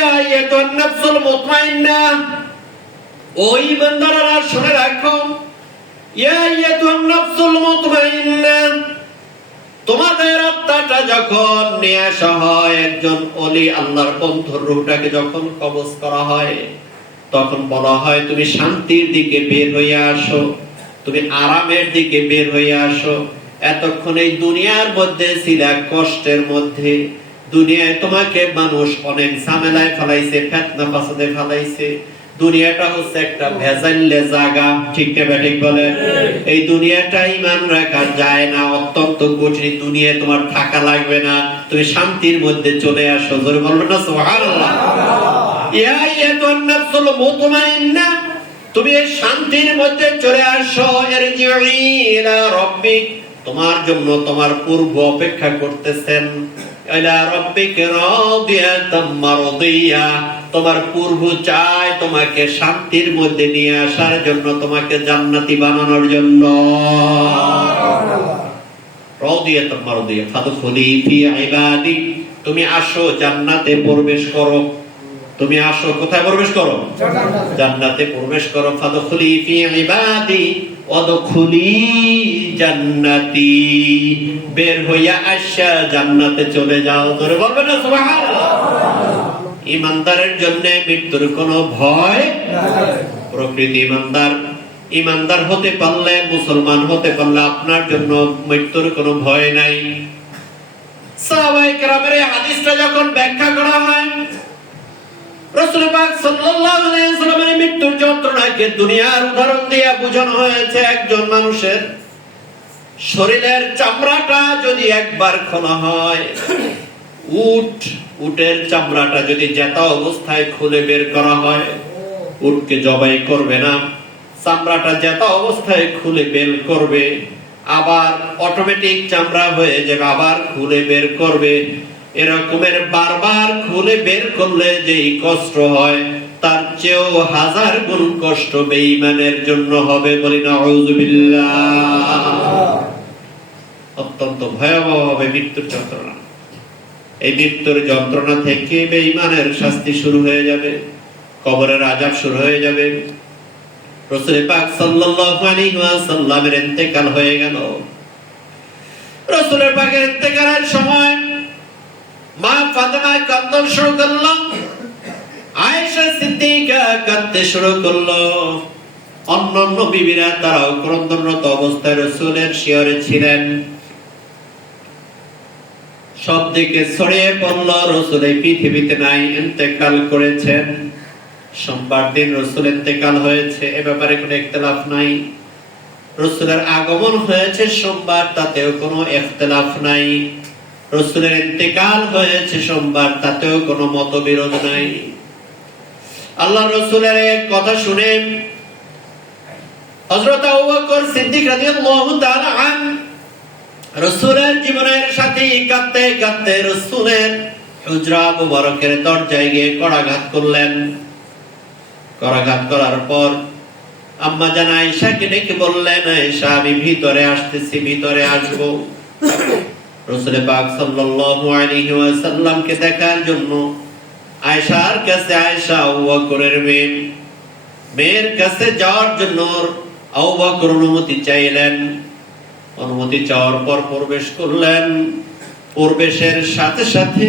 ইয়া আইয়াতুন নাফসুল মুতমাইন্না, ওই বান্দারা শুনে রাখো, ইয়া আইয়াতুন নাফসুল মুতমাইন্না, তোমাদের আত্মাটা যখন নিয়ে আসা হয়, একজন ওলি আল্লাহর বন্ধুর রূহটাকে যখন কবজ করা হয়, তখন বলা হয় তুমি শান্তির দিকে বের হয়ে আসো, তুমি আরামের দিকে বের হয়ে আসো। এতক্ষণ এই দুনিয়ার মধ্যে ছিলা কষ্টের মধ্যে, দুনিয়ায় তোমাকে মানুষ অনেক ঝামেলায় ফেলাইছে, ফিতনা ফাসাদে ফেলাইছে। দুনিয়াটা হচ্ছে একটা ভেজাইলে জায়গা, ঠিক না ঠিক বলেন? এই দুনিয়াটা ঈমান রাখা যায় না, অত্যন্ত কঠিন। দুনিয়ায় তোমার থাকা লাগবে না, তুমি শান্তির মধ্যে চলে আসো। জোরে বলবেন না সুবহানাল্লাহ। ইয়া আইয়াতুন নাফসুল মুতমাইন্না, তুমি এই শান্তির মধ্যে চলে আসো। ইরজিই ইলা রাব্বিক, তোমার জন্য তোমার পূর্ব অপেক্ষা করতেছেন। ইলা রাব্বিক রাদিয়াতাম মারদিয়া, তোমার পূর্ব চায় তোমাকে শান্তির মধ্যে নিয়ে আসার জন্য, তোমাকে জান্নাতি বানানোর জন্য। রাদিয়াতাম মারদিয়া ফাদখুলি ফি ইবাদি, তুমি আসো জান্নাতে প্রবেশ করো। তুমি আসো কোথায় প্রবেশ করো? জান্নাতে প্রবেশ করো। ফাদখুলি ফি ইবাদি ওয়াদখুলি জান্নাতি, বের হইয়া আসা জান্নাতে চলে যাও। ধরে বলবেন না সুবহানাল্লাহ। ঈমানদারের জন্য মৃত্যুর কোনো ভয় নাই। প্রকৃতি ঈমানদার, ঈমানদার হতে পারলে, মুসলমান হতে পারলে আপনার জন্য মৃত্যুর কোনো ভয় নাই। সাহাবায়ে কেরামের এই হাদিসটা যখন ব্যাখ্যা করা হয়, রাসূল পাক সাল্লাল্লাহু আলাইহি ওয়াসাল্লামের মৃত্যুর যন্ত্রণাকে দুনিয়ার উদাহরণ দিয়ে বোঝানো হয়েছে। একজন মানুষের শরীরের চামড়াটা যদি একবার খোলা হয়, উটের চামড়াটা যদি জেতা অবস্থায় খুলে বের করা হয়, উটকে জবাই করবে না, চামড়াটা জেতা অবস্থায় খুলে বের করবে, আবার অটোমেটিক চামড়া হয়ে যাবে, আবার খুলে বের করবে। এরকমের বারবার খুলে বের করলে যেই কষ্ট হয়, তার চেয়েও 1000 গুণ কষ্ট বেঈমানের জন্য হবে। বলি নাউযুবিল্লাহ। অত্যন্ত ভয়াবহ হবে মৃত্যুর যন্ত্রণা। এই মৃত্যুর যন্ত্রণা থেকে বেঈমানের শাস্তি শুরু হয়ে যাবে, কবরের আযাব শুরু হয়ে যাবে। রাসূল পাক সাল্লাল্লাহু আলাইহি ওয়াসাল্লামের ইন্তেকাল হয়ে গেল। রাসূলের পাকের ইন্তেকালের সময় মা ফাতেমা কান্না শুরু করল, আয়েশা সিদ্দিকা কাঁদতে শুরু করলো। অন্যান্য বিবিরা তারাও ক্রন্দনরত অবস্থায় রাসূলের শিয়রে ছিলেন। সব দিকে ছড়িয়ে পড়ল রাসূল এই পৃথিবীতে নাই, ইন্তেকাল করেছেন। সোমবার দিন রাসূল ইন্তেকাল হয়েছে, এ ব্যাপারে কোনো ইখতিলাফ নাই। রাসূলের আগমন হয়েছে সোমবার, তাতেও কোনো ইখতিলাফ নাই। রাসূলের ইন্তেকাল হয়েছে সোমবার, তাতেও কোনো মতবিরোধ নাই। আল্লাহ রাসূলের এক কথা শুনে হযরত আবু বকর সিদ্দিক রাদিয়াল্লাহু তাআলা আনহু রাসূলের জীবনের সাথে কাঁদতে কাঁদতে রাসূলের হুজরা মুবারকের দরজায় গিয়ে করাঘাত করলেন। করাঘাত করার পর আম্মা জান আয়েশাকে ডেকে বললেন, আয়েশা আমি ভিতরে আসতেছি, ভিতরে আসবো। রাসূল পাক সাল্লাল্লাহু আলাইহি ওয়াসাল্লামকে দেখার জন্য আয়েশার কাছে, আয়েশা আবু বকরের মেয়ের কাছে যাওয়ার জন্য আবু বকর অনুমতি চাইলেন। অনুমতি চাওয়ার পর প্রবেশ করলেন। প্রবেশের সাথে সাথে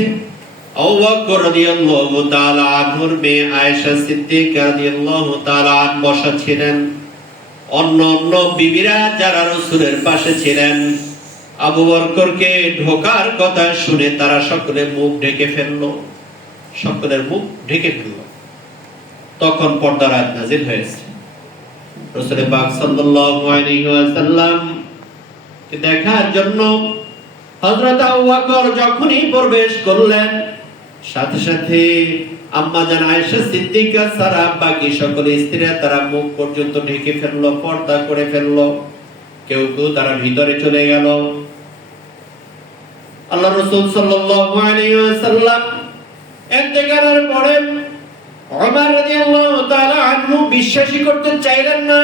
আবু বকর রাদিয়াল্লাহু তাআলা আনহুর মেয়ে আয়েশা সিদ্দিকা রাদিয়াল্লাহু তাআলা আনহা বসা ছিলেন। অন্য বিবিরা যারা রাসূলের পাশে ছিলেন, আবু বকরকে ঢোকার কথা শুনে তারা সকলে মুখ ঢেকে ফেলল, সকলের মুখ ঢেকে ফেলল। তখন পর্দার আয়াত নাযিল হয়েছে। রাসূল পাক সাল্লাল্লাহু আলাইহি ওয়াসাল্লাম কে দেখার জন্য হযরত আবু বকর যখনই প্রবেশ করলেন, সাথে সাথে আম্মা জান আয়েশা সিদ্দিকা ছাড়া বাকি সকল স্ত্রীরা তারা মুখ পর্যন্ত ঢেকে ফেলল, পর্দা করে ফেলল। কেউ কেউ তারা ভিতরে চলে গেল। আল্লাহ রাসূল সাল্লাল্লাহু আলাইহি ওয়াসাল্লাম ইন্তেকালের পরে ওমর রাদিয়াল্লাহু তাআলা আনহু বিশ্বাসই করতে চাইলেন না।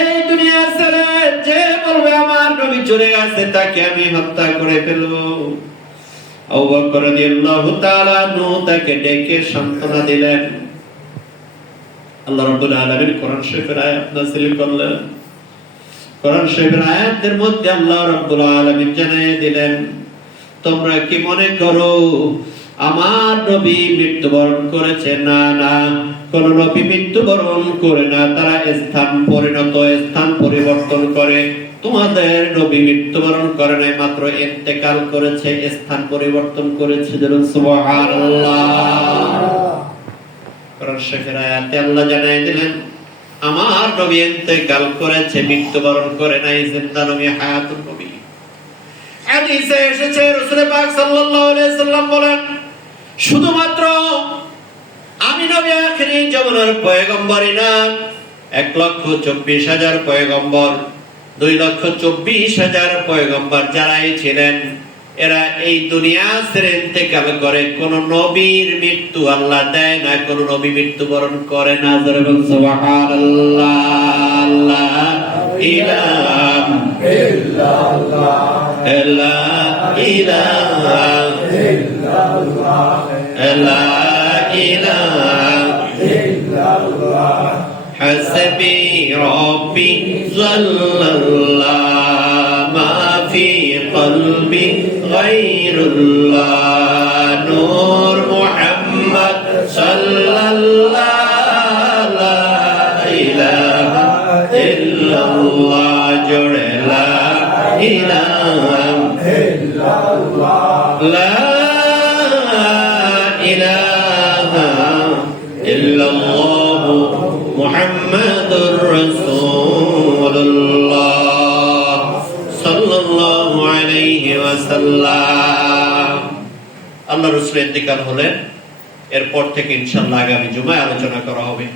এই দুনিয়ার ছেলে যে বলবে আমার নবী চলে গেছে, তাকে আমি হত্যা করে ফেলবো। আবু বকর রাদিয়াল্লাহু তাআলা আনহু তাকে ডেকে সান্ত্বনা দিলেন। আল্লাহ রাব্বুল আলামিন কোরআন শরীফের আয়াত নাযিল করলেন। কোরআন শরীফের আয়াতের মধ্যে আল্লাহ রাব্বুল আলামিন জানিয়ে দিলেন, তোমরা কি মনে করো আমার নবী মৃত্যুবরণ করেছে? না না, কোন নবী মৃত্যুবরণ করে না, তারা স্থান পরিবর্তন করে। তোমাদের নবী মৃত্যুবরণ করে নাই, মাত্র ইন্তেকাল করেছে, স্থান পরিবর্তন করেছে। সুবহানাল্লাহ। কোরআন শরীফের আয়াতে আল্লাহ জানিয়ে দিলেন, আমার নবী ইন্তেকাল করেছে, মৃত্যুবরণ করে নাই, জিন্দা নবী, হায়াতুন নবী। হাদিসে এসেছে রাসূল পাক সাল্লাল্লাহু আলাইহি সাল্লাম বলেন, শুধুমাত্র আমি নবী আখিরি জামানার পয়গম্বরই না, 1,24,000 পয়গম্বর, 2,24,000 পয়গম্বর যারাই ছিলেন, এরা এই দুনিয়া ছেড়ে ইন্তেকাল করে। কোন নবীর মৃত্যু আল্লাহ দেয় না, কোন নবী মৃত্যুবরণ করে না। সুবহানাল্লাহ। লা ইলাহা ইল্লাল্লাহ, লা ইলাহা ইল্লাল্লাহ, লা ইলাহা ইল্লাল্লাহ, হাসবি রাব্বি জাল্লাল্লাহ, মা ফি কলবি গায়রুল্লাহ, নূর মুহাম্মদ সাল্লাল্লাহ, লা ইলাহা ইল্লাল্লাহ, জোড়ে লা ইলাহা ইল্লাল্লাহ, লা ইলাহা ইল্লাল্লাহ, মুহাম্মাদুর রাসূলুল্লাহ সাল্লাল্লাহু আলাইহি ওয়াসাল্লাম। আল্লাহর রাসূল ইন্তেকাল হলেন, এরপর থেকে ইনশাআল্লাহ আগামী জুমায় আলোচনা করা হবে।